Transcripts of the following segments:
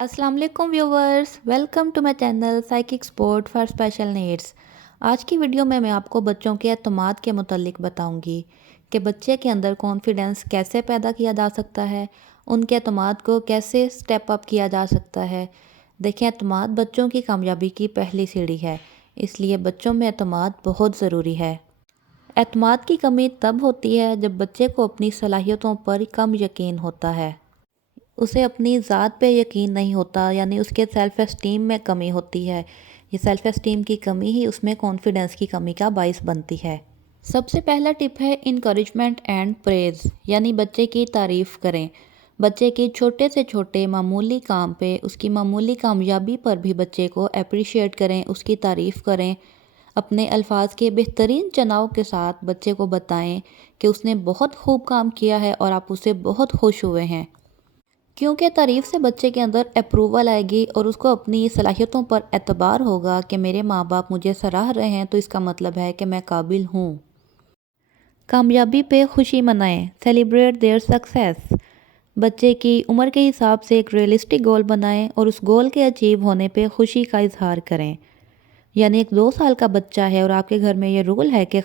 अस्सलाम वालेकुम viewers, welcome to my channel psychic sport for special needs. आज की वीडियो में मैं आपको बच्चों के एतमाद के मुतालिक बताऊंगी कि बच्चे के अंदर कॉन्फिडेंस कैसे पैदा किया जा सकता है, उनके एतमाद को कैसे स्टेप अप किया जा सकता है। देखें, एतमाद बच्चों की कामयाबी की पहली सीढ़ी है, इसलिए बच्चों में एतमाद बहुत ज़रूरी है। एतमाद की कमी तब होती है जब बच्चे को अपनी सलाहियतों पर कम यकीन होता है, उसे अपनी ज़ात पे यकीन नहीं होता, यानी उसके सेल्फ़ एस्टीम में कमी होती है। ये सेल्फ़ एस्टीम की कमी ही उसमें कॉन्फिडेंस की कमी का बाइस बनती है। सबसे पहला टिप है इनकरेजमेंट एंड प्रेज़, यानी बच्चे की तारीफ़ करें। बच्चे के छोटे से छोटे मामूली काम पे, उसकी मामूली कामयाबी पर भी बच्चे को अप्रिशिएट करें, उसकी तारीफ़ करें। अपने अल्फाज के बेहतरीन चुनाव के साथ बच्चे को बताएं कि उसने बहुत खूब काम किया है और आप उससे बहुत खुश हुए हैं, क्योंकि तारीफ़ से बच्चे के अंदर अप्रूवल आएगी और उसको अपनी सलाहियतों पर एतबार होगा कि मेरे माँ बाप मुझे सराह रहे हैं तो इसका मतलब है कि मैं काबिल हूँ। कामयाबी पे खुशी मनाएं, सेलिब्रेट देयर सक्सेस। बच्चे की उम्र के हिसाब से एक रियलिस्टिक गोल बनाएं और उस गोल के अचीव होने पे खुशी का इजहार करें। यानी एक 2 साल का बच्चा है और आपके घर में ये रूल है कि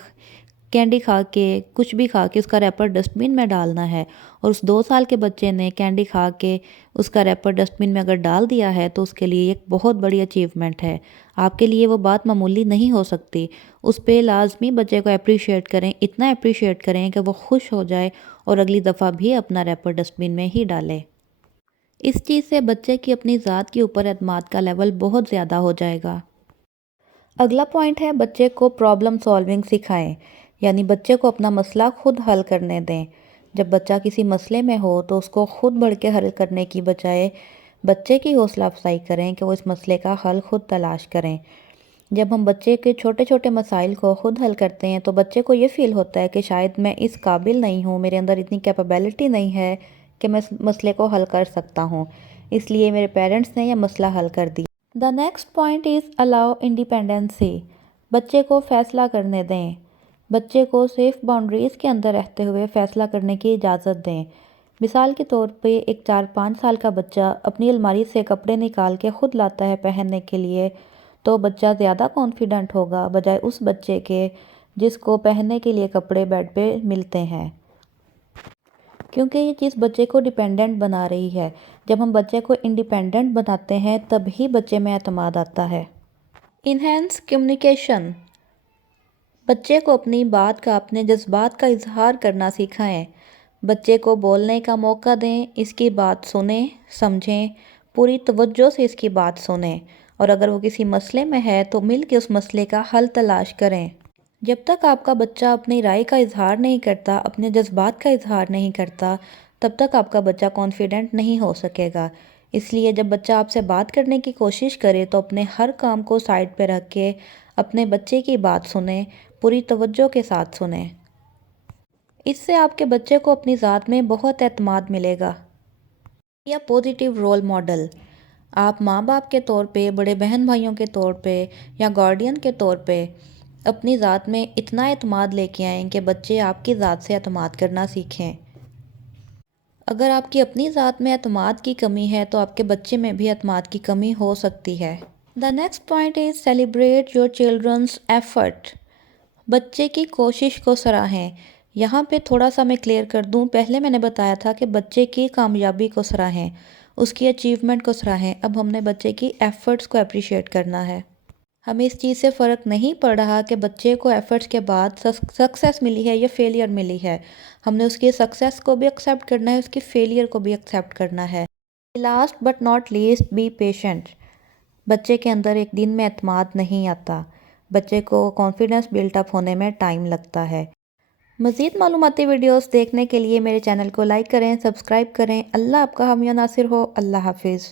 कैंडी खा के, कुछ भी खा के उसका रैपर डस्टबिन में डालना है, और उस 2 साल के बच्चे ने कैंडी खा के उसका रैपर डस्टबिन में अगर डाल दिया है तो उसके लिए एक बहुत बड़ी अचीवमेंट है। आपके लिए वो बात मामूली नहीं हो सकती। उस पर लाजमी बच्चे को अप्रिशिएट करें, इतना अप्रिशिएट करें कि वो खुश हो जाए और अगली दफ़ा भी अपना रैपर डस्टबिन में ही डाले। इस चीज़ से बच्चे की अपनी ज़ात के ऊपर एतमाद का लेवल बहुत ज़्यादा हो जाएगा। अगला पॉइंट है बच्चे को प्रॉब्लम सॉल्विंग सिखाएं, यानी बच्चे को अपना मसला खुद हल करने दें। जब बच्चा किसी मसले में हो तो उसको खुद बढ़ के हल करने की बजाय बच्चे की हौसला अफजाई करें कि वो इस मसले का हल खुद तलाश करें। जब हम बच्चे के छोटे छोटे मसाइल को खुद हल करते हैं तो बच्चे को ये फ़ील होता है कि शायद मैं इस काबिल नहीं हूँ, मेरे अंदर इतनी कैपेबिलिटी नहीं है कि मैं इस मसले को हल कर सकता हूँ, इसलिए मेरे पेरेंट्स ने यह मसला हल कर दिया। The next point is allow independency. बच्चे को फ़ैसला करने दें। बच्चे को सेफ बाउंड्रीज़ के अंदर रहते हुए फ़ैसला करने की इजाज़त दें। मिसाल के तौर पे एक 4-5 साल का बच्चा अपनी अलमारी से कपड़े निकाल के ख़ुद लाता है पहनने के लिए, तो बच्चा ज़्यादा कॉन्फिडेंट होगा बजाय उस बच्चे के जिसको पहनने के लिए कपड़े बेड पे मिलते हैं, क्योंकि ये चीज़ बच्चे को डिपेंडेंट बना रही है। जब हम बच्चे को इंडिपेंडेंट बनाते हैं तभी बच्चे में एतमाद आता है। Enhance communication. बच्चे को अपनी बात का, अपने जज्बात का इजहार करना सिखाएं। बच्चे को बोलने का मौका दें, इसकी बात सुनें, समझें, पूरी तवज्जो से इसकी बात सुनें, और अगर वो किसी मसले में है तो मिल के उस मसले का हल तलाश करें। जब तक आपका बच्चा अपनी राय का इजहार नहीं करता, अपने जज्बात का इजहार नहीं करता, तब तक आपका बच्चा कॉन्फिडेंट नहीं हो सकेगा। इसलिए जब बच्चा आपसे बात करने की कोशिश करे तो अपने हर काम को साइड पे रख के अपने बच्चे की बात सुने, पूरी तवज्जो के साथ सुने। इससे आपके बच्चे को अपनी ज़ात में बहुत एतमाद मिलेगा। या पॉजिटिव रोल मॉडल। आप माँ बाप के तौर पे, बड़े बहन भाइयों के तौर पे या गार्डियन के तौर पे अपनी ज़ात में इतना एतमाद लेके आएँ कि बच्चे आपकी ज़ात से एतमाद करना सीखें। अगर आपकी अपनी ज़ात में एतमाद की कमी है तो आपके बच्चे में भी एतमाद की कमी हो सकती है। The next point is celebrate your children's effort. बच्चे की कोशिश को सराहें। यहाँ पे थोड़ा सा मैं क्लियर कर दूँ, पहले मैंने बताया था कि बच्चे की कामयाबी को सराहें, उसकी अचीवमेंट को सराहें। अब हमने बच्चे की एफ़र्ट्स को अप्रिशिएट करना है। हमें इस चीज़ से फ़र्क नहीं पड़ रहा कि बच्चे को एफ़र्ट्स के बाद सक्सेस मिली है या फेलियर मिली है। हमने उसकी सक्सेस को भी एक्सेप्ट करना है, उसकी फेलियर को भी एक्सेप्ट करना है। Last but not least, be patient. बच्चे के अंदर एक दिन में एतमाद नहीं आता, बच्चे को कॉन्फिडेंस बिल्टअप होने में टाइम लगता है। मज़ीद मालूमाती वीडियोस देखने के लिए मेरे चैनल को लाइक करें, सब्सक्राइब करें। अल्लाह आपका हामी नासिर हो। अल्लाह हाफिज़।